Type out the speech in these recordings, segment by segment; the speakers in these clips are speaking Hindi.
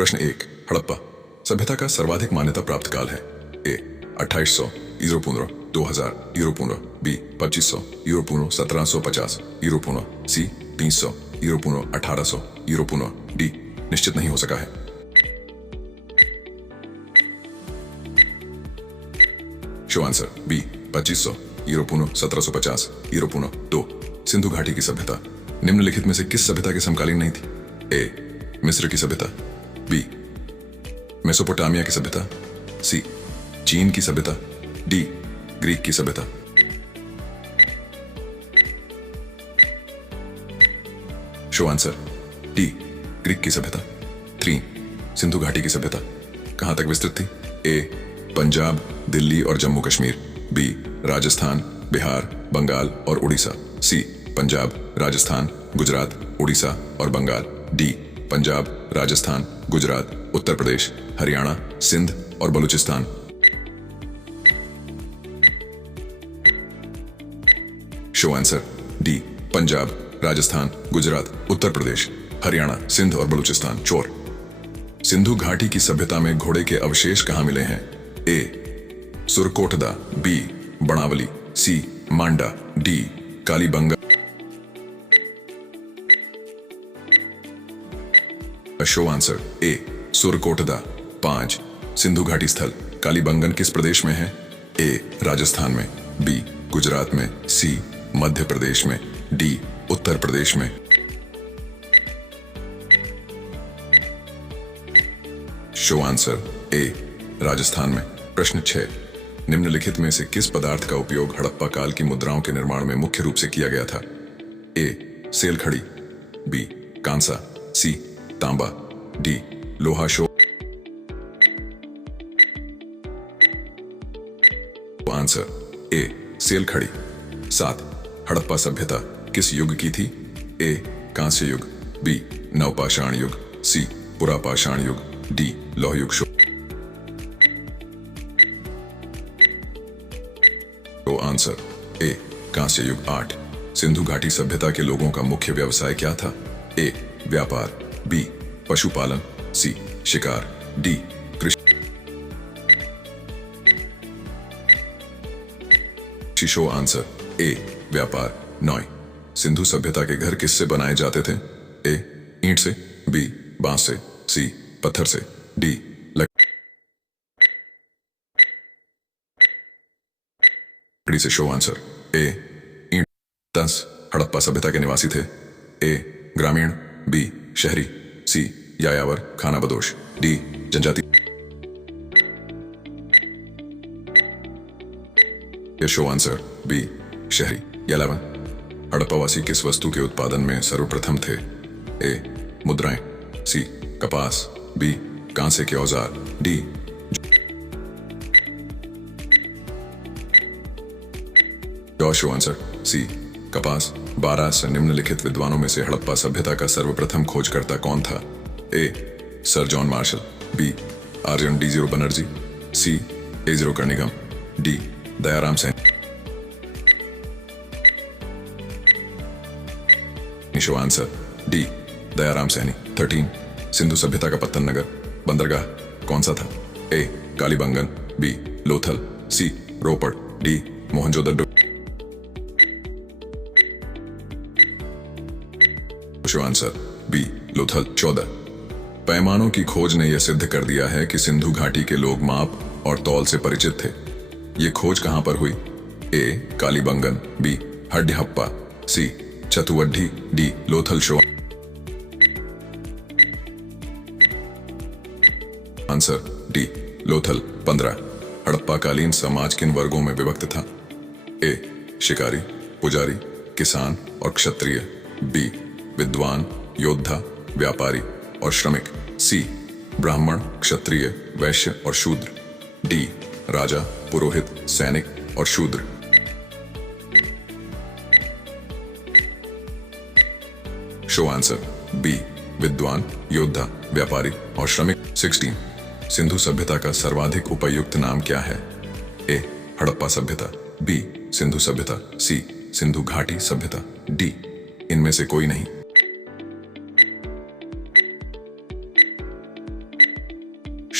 प्रश्न 1। हड़प्पा सभ्यता का सर्वाधिक मान्यता प्राप्त काल है। ए 2800 ईरो पूर्व 2000 ईरो पूर्व, बी 2500 ईरो पूर्व 1750 ईरो पूर्व, सी 300 ईरो पूर्व 1800 ईरो पूर्व, डी निश्चित नहीं हो सका है। शो आंसर बी 2500 ईरो पूर्व 1750 ईरो पूर्व। 2। सिंधु घाटी की सभ्यता निम्नलिखित में से किस सभ्यता के समकालीन नहीं थी? ए मिस्र की सभ्यता, बी मेसोपोटामिया की सभ्यता, सी चीन की सभ्यता, डी ग्रीक की सभ्यता। शो आंसर डी ग्रीक की सभ्यता। 3। सिंधु घाटी की सभ्यता कहां तक विस्तृत थी? ए पंजाब, दिल्ली और जम्मू कश्मीर, बी राजस्थान, बिहार, बंगाल और उड़ीसा, सी पंजाब, राजस्थान, गुजरात, उड़ीसा और बंगाल, डी पंजाब, राजस्थान, गुजरात, उत्तर प्रदेश, हरियाणा, सिंध और Balochistan. Show answer D Punjab, Rajasthan, Gujarat, Uttar Pradesh, Haryana, Sindh और बलूचिस्तान। 4। सिंधु घाटी की सभ्यता में घोड़े के अवशेष कहां मिले हैं? A Surkotada, B Banawali, C Manda, D Kalibanga. Show answer A Surkotada. 5। Sindhu घाटी स्थल कालीबंगन किस प्रदेश में है? ए राजस्थान में, बी गुजरात में, सी मध्य प्रदेश में, डी उत्तर प्रदेश में। शो आंसर ए राजस्थान में। प्रश्न 6। निम्नलिखित में से किस पदार्थ का उपयोग हड़प्पा काल की मुद्राओं के निर्माण में मुख्य रूप से किया गया था? ए सेल खड़ी, बी कांसा, सी तांबा, डी लोहा। शो आंसर ए सेल खड़ी। 7। हड़प्पा सभ्यता किस युग की थी? ए कांस्य युग, बी नवपाषाण युग, सी पुरापाषाण युग, डी लौह युग। तो आंसर ए कांस्य युग। 8। सिंधु घाटी सभ्यता के लोगों का मुख्य व्यवसाय क्या था? ए व्यापार, बी पशुपालन, सी शिकार, डी कृषि। शो आंसर ए व्यापार। 9। सिंधु सभ्यता के घर किससे बनाए जाते थे? ए ईंट से, बी बांस से, सी पत्थर से, डी लकड़ी से। शो आंसर ए ईंट। 10। हड़प्पा सभ्यता के निवासी थे? ए ग्रामीण, बी शहरी, सी यायावर खानाबदोश, डी जनजाति। शो आंसर बी शहरी। 11। हड़प्पावासी किस वस्तु के उत्पादन में सर्वप्रथम थे? ए मुद्राएं, सी कपास, बी कांसे के औजार, डी। शो आंसर सी कपास। 12 से निम्नलिखित विद्वानों में से हड़प्पा सभ्यता का सर्वप्रथम खोजकर्ता कौन था? A Sir John Marshall, B आर्यन डी0 बनर्जी, सी एजरो कर्निगम, D Dayaram Saini. Show answer D Dayaram Saini. 13। Sindhu सभ्यता का पत्तन नगर बंदरगाह कौन सा था? A Kalibangan, B Lothal, C Ropar, D Mohenjodaro. Show answer B Lothal. 14। पैमानों की खोज ने यह सिद्ध कर दिया है कि सिंधु घाटी के लोग माप और तौल से परिचित थे। यह खोज कहां पर हुई? A Kalibangan, B Harappa, C चतुवड्डी, D Lothal. Show answer D Lothal. 15। Harappa कालीन समाज किन वर्गों में विभक्त था? ए शिकारी, पुजारी, किसान और क्षत्रिय, बी विद्वान, योद्धा, व्यापारी और श्रमिक, सी ब्राह्मण, क्षत्रिय, वैश्य और शूद्र, डी राजा, पुरोहित, सैनिक और शूद्र। शो आंसर बी विद्वान, योद्धा, व्यापारी और श्रमिक। 16। सिंधु सभ्यता का सर्वाधिक उपयुक्त नाम क्या है? ए हड़प्पा सभ्यता, बी सिंधु सभ्यता, सी सिंधु घाटी सभ्यता, डी इनमें से कोई नहीं।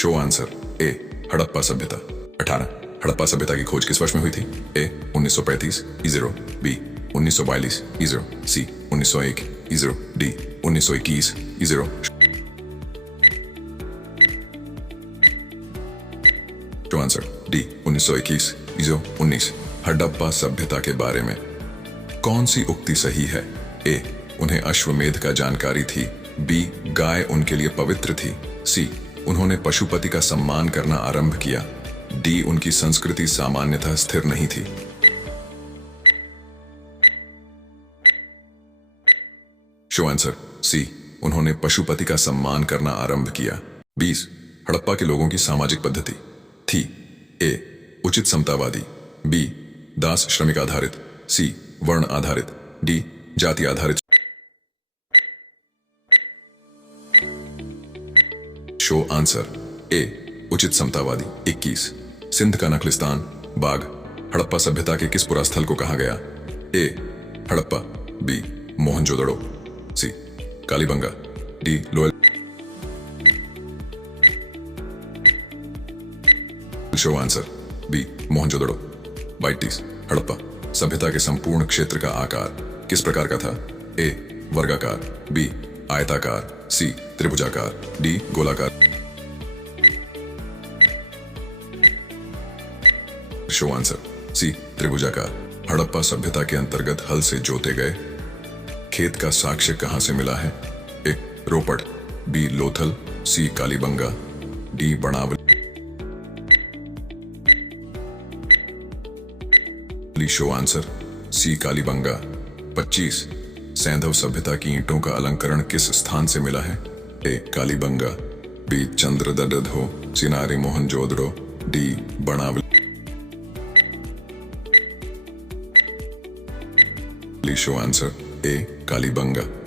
Show answer. ए हड़प्पा सभ्यता। 18 हड़प्पा सभ्यता की खोज किस वर्ष में हुई थी? ए 1935 E0, बी 1942 E0, सी 1901 E0, D 1921 E0। Show answer D 1921 E0, 19। Harappa सभ्यता के बारे में कौन सी उक्ति सही है? ए उन्हें अश्वमेध का जानकारी थी, बी गाय उनके लिए पवित्र थी, सी उन्होंने पशुपति का सम्मान करना आरंभ किया, डी उनकी संस्कृति सामान्यतः स्थिर नहीं थी। शो आंसर सी उन्होंने पशुपति का सम्मान करना आरंभ किया। 20 हड़प्पा के लोगों की सामाजिक पद्धति थी। ए उचित समतावादी, बी दास श्रमिक आधारित, सी वर्ण आधारित, डी जाति आधारित। शो आंसर ए उचित समतावादी। 21 सिंध का नखलिस्तान बाग हड़प्पा सभ्यता के किस पुरास्थल को कहा गया? A Harappa, B Mohenjodaro, C Kalibanga, D लोअर। Show answer B Mohenjodaro. 22 Harappa सभ्यता के संपूर्ण क्षेत्र का आकार किस प्रकार का था? ए वर्गाकार, बी आयताकार, सी त्रिभुजाकार, डी गोलाकार। शो आंसर सी त्रिभुजाकार। हड़प्पा सभ्यता के अंतर्गत हल से जोते गए खेत का साक्ष्य कहां से मिला है? A Ropar, B Lothal, C Kalibanga, D Banawali. Show answer C Kalibanga. 25 सैंधव सभ्यता की ईंटों का अलंकरण किस स्थान से मिला है? ए कालीबंगा, बी चंद्रदड्डो, सी नारी Mohenjodaro, D Banawali. Show answer A Kalibangan.